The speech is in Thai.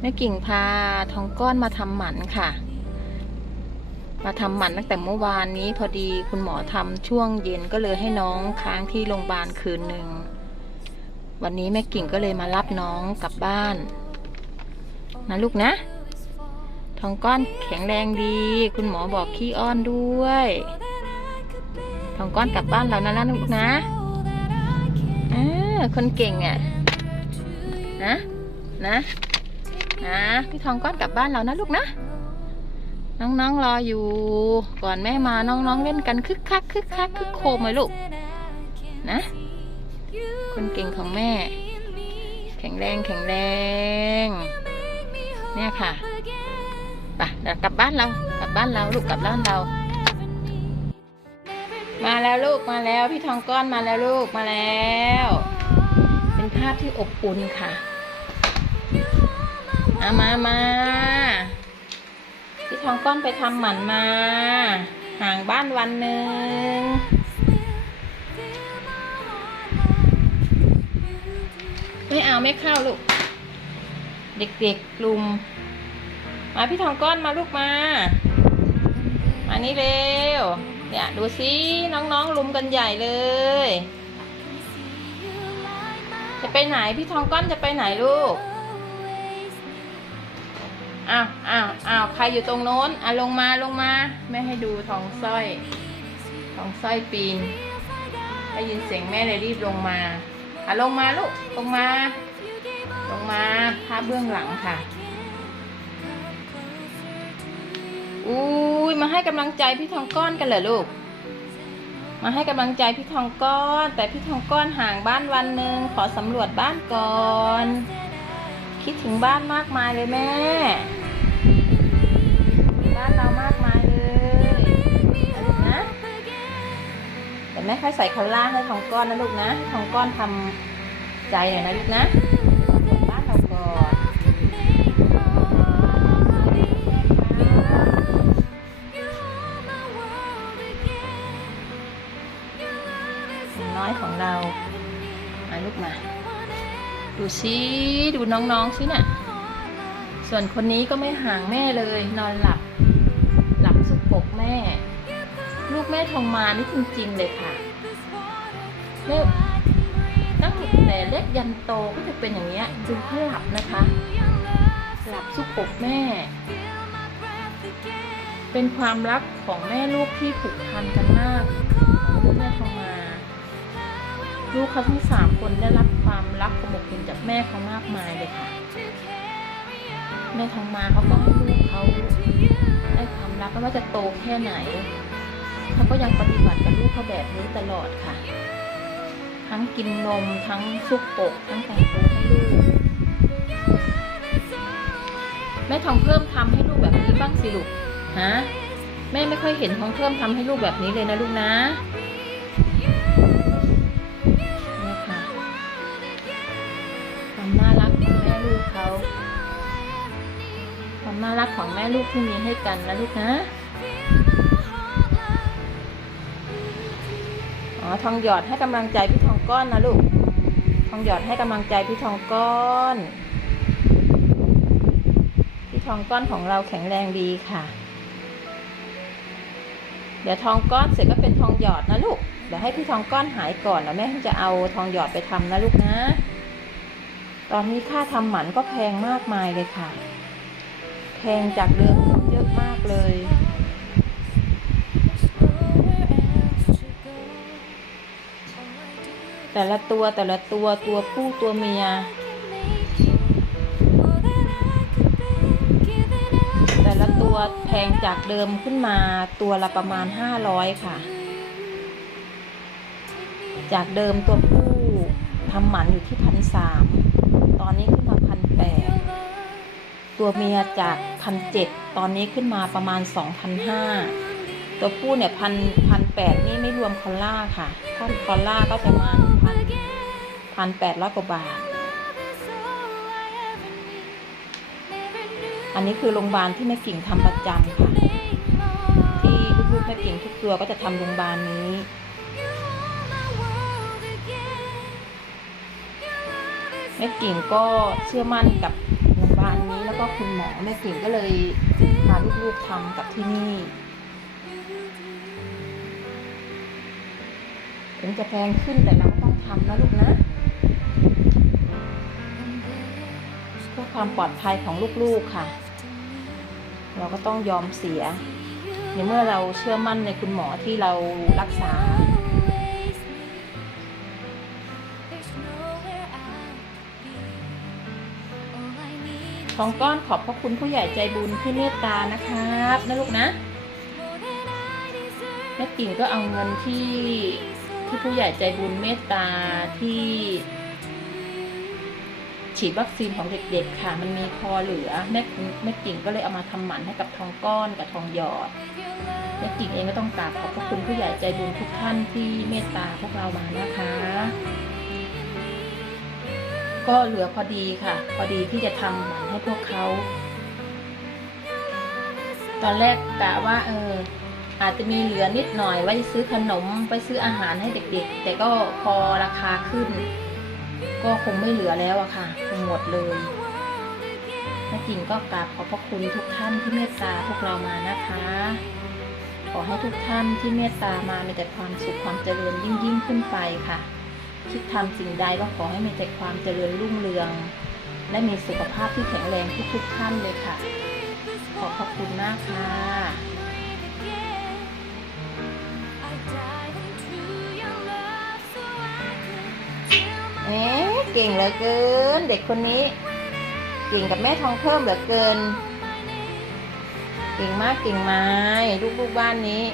แม่กิ่งพาทองก้อนมาทำหมันค่ะ มาทำหมันตั้งแต่เมื่อวานนี้พอดีคุณหมอทำช่วงเย็นก็เลยให้น้องค้างที่โรงพยาบาลคืนหนึ่ง วันนี้แม่กิ่งก็เลยมารับน้องกลับบ้านนะลูกนะ ทองก้อนแข็งแรงดี คุณหมอบอกขี้อ้อนด้วย ทองก้อนกลับบ้านเรานะนะลูกนะอ่าคนเก่งอะนะ นะนะพี่ทองก้อนกลับบ้านเรานะลูกนะ น้องๆรออยู่ ก่อนแม่มาน้องๆเล่นกันคึกคักคึกคักคึกโคมเลยลูกนะ คนเก่งของแม่ แข็งแรงแข็งแรง เนี่ยค่ะไปเดี๋ยวกลับบ้านเรากลับบ้านเราลูกกลับบ้านเรา มาแล้วลูกมาแล้วพี่ทองก้อนมาแล้วลูกมาแล้ว เป็นภาพที่อบอุ่นค่ะ อามามาพี่ทองก้อนไปทำหมันมา ห่างบ้านวันหนึ่งไม่เอาไม่เข้าลูก เด็กๆกลุ่ม มาพี่ทองก้อนมาลูกมา มานี่เร็ว เนี่ยดูสิน้องๆลุมกันใหญ่เลย จะไปไหนพี่ทองก้อนจะไปไหนลูก อ้าวอ้าวอ้าวใครอยู่ตรงโน้นอะลงมาลงมาไม่ให้ดูทองสร้อยทองสร้อยปีนได้ยินเสียงแม่เลยรีบลงมาอะลงมาลูกลงมา ลงมาภาพเบื้องหลังค่ะอุ้ยมาให้กำลังใจพี่ทองก้อนกันเหรอลูก มาให้กำลังใจพี่ทองก้อน แต่พี่ทองก้อนห่างบ้านวันหนึ่งขอสำรวจบ้านก่อน คิดถึงบ้านมากมายเลยแม่บ้านเรามากมายเลยนะ แต่แม่ค่อยใส่คอลล่าให้ทองก้อนนะลูกนะให้ทองก้อนทำใจหน่อยนะลูกนะ ซิดูน้องๆสิน่ะ ส่วนคนนี้ก็ไม่ห่างแม่เลย นอนหลับ หลับสุกปกแม่ ลูกแม่ทองมานี่จริงๆเลยค่ะแม่ตั้งแต่เล็กยันโตก็จะเป็นอย่างเงี้ยจึงให้หลับนะคะ หลับสุกปกแม่ เป็นความรักของแม่ลูกที่ผูกพันกันมากลูกแม่ทองมา ลูกเขาทั้งสามคนได้รับความรักความอบอุ่นจากแม่เขามากมายเลยค่ะ แม่ทองมาเขาก็ให้ลูกเขาได้ความรักไม่ว่าจะโตแค่ไหนเขาก็ยังปฏิบัติกับลูกเขาแบบนี้ตลอดค่ะ ทั้งกินนมทั้งซุกปกทั้งแต่งตัวให้ลูก แม่ทองเพิ่มทำให้ลูกแบบนี้บ้างสิลูกฮะแม่ไม่ค่อยเห็นทองเพิ่มทำให้ลูกแบบนี้เลยนะลูกนะ ความน่ารักของแม่ลูกที่มีให้กันนะลูกนะ อ๋อทองหยอดให้กำลังใจพี่ทองก้อนนะลูก ทองหยอดให้กำลังใจพี่ทองก้อน พี่ทองก้อนของเราแข็งแรงดีค่ะ เดี๋ยวทองก้อนเสร็จก็เป็นทองหยอดนะลูก เดี๋ยวให้พี่ทองก้อนหายก่อนแล้วแม่จะเอาทองหยอดไปทำนะลูกนะตอนนี้ค่าทำหมันก็แพงมากมายเลยค่ะ แพงจากเดิมเยอะมากเลย แต่ละตัวแต่ละตัวตัวผู้ตัวเมีย แต่ละตัวแพงจากเดิมขึ้นมาตัวละประมาณห้าร้อยค่ะ จากเดิมตัวผู้ทำหมันอยู่ที่พันสามตอนนี้ขึ้นมาพันแปดตัวเมียจาก พันเจ็ดตอนนี้ขึ้นมาประมาณสองพันห้าตัวผู้เนี่ยพันพันแปดนี่ไม่รวมคอลล่าค่ะถ้าคอลล่าก็จะมาพันพันแปดร้อยกว่าบาท อันนี้คือโรงพยาบาลที่แม่กิ่งทำประจำค่ะ ที่ลูกๆแม่กิ่งทุกตัวก็จะทำโรงพยาบาลนี้แม่กิ่งก็เชื่อมั่นกับ บาลนี้แล้วก็คุณหมอแม่กิ่งก็เลยพาลูกๆทำกับที่นี่ถึงจะแพงขึ้นแต่เราก็ต้องทำนะลูกนะเพื่อความปลอดภัยของลูกๆค่ะ เราก็ต้องยอมเสีย ในเมื่อเราเชื่อมั่นในคุณหมอที่เรารักษา ทองก้อนขอบพระคุณผู้ใหญ่ใจบุญที่เมตตานะครับนะลูกนะแม่กิ่งก็เอาเงินที่ที่ผู้ใหญ่ใจบุญเมตตาที่ ฉีดวัคซีนของเด็กๆค่ะ มันมีพอเหลือแม่แม่กิ่งก็เลยเอามาทำหมันให้กับทองก้อนกับทองหยอดแม่กิ่งเองก็ต้องกราบขอบพระคุณผู้ใหญ่ใจบุญทุกท่านที่เมตตาพวกเรามานะคะ ก็เหลือพอดีค่ะ พอดีที่จะทำหมันให้พวกเขา ตอนแรกกะว่า เออ อาจจะมีเหลือนิดหน่อยไว้ซื้อขนมไปซื้ออาหารให้เด็กๆ แต่ก็พอราคาขึ้น ก็คงไม่เหลือแล้วอะค่ะคงหมดเลยแม่กิ่งก็กราบขอบพระคุณทุกท่านที่เมตตาพวกเรามานะคะ ขอให้ทุกท่านที่เมตตามามีแต่ความสุขความเจริญยิ่งยิ่งขึ้นไปค่ะ คิดทำสิ่งใดก็ขอให้มีแต่ความเจริญรุ่งเรือง และมีสุขภาพที่แข็งแรงทุกๆท่านเลยค่ะ ขอบพระคุณมากค่ะเอ๊ะเก่งเหลือเกิน เด็กคนนี้ เก่งกับแม่ทองเพิ่มเหลือเกิน เก่งมากเก่งไม้ลูกๆบ้านนี้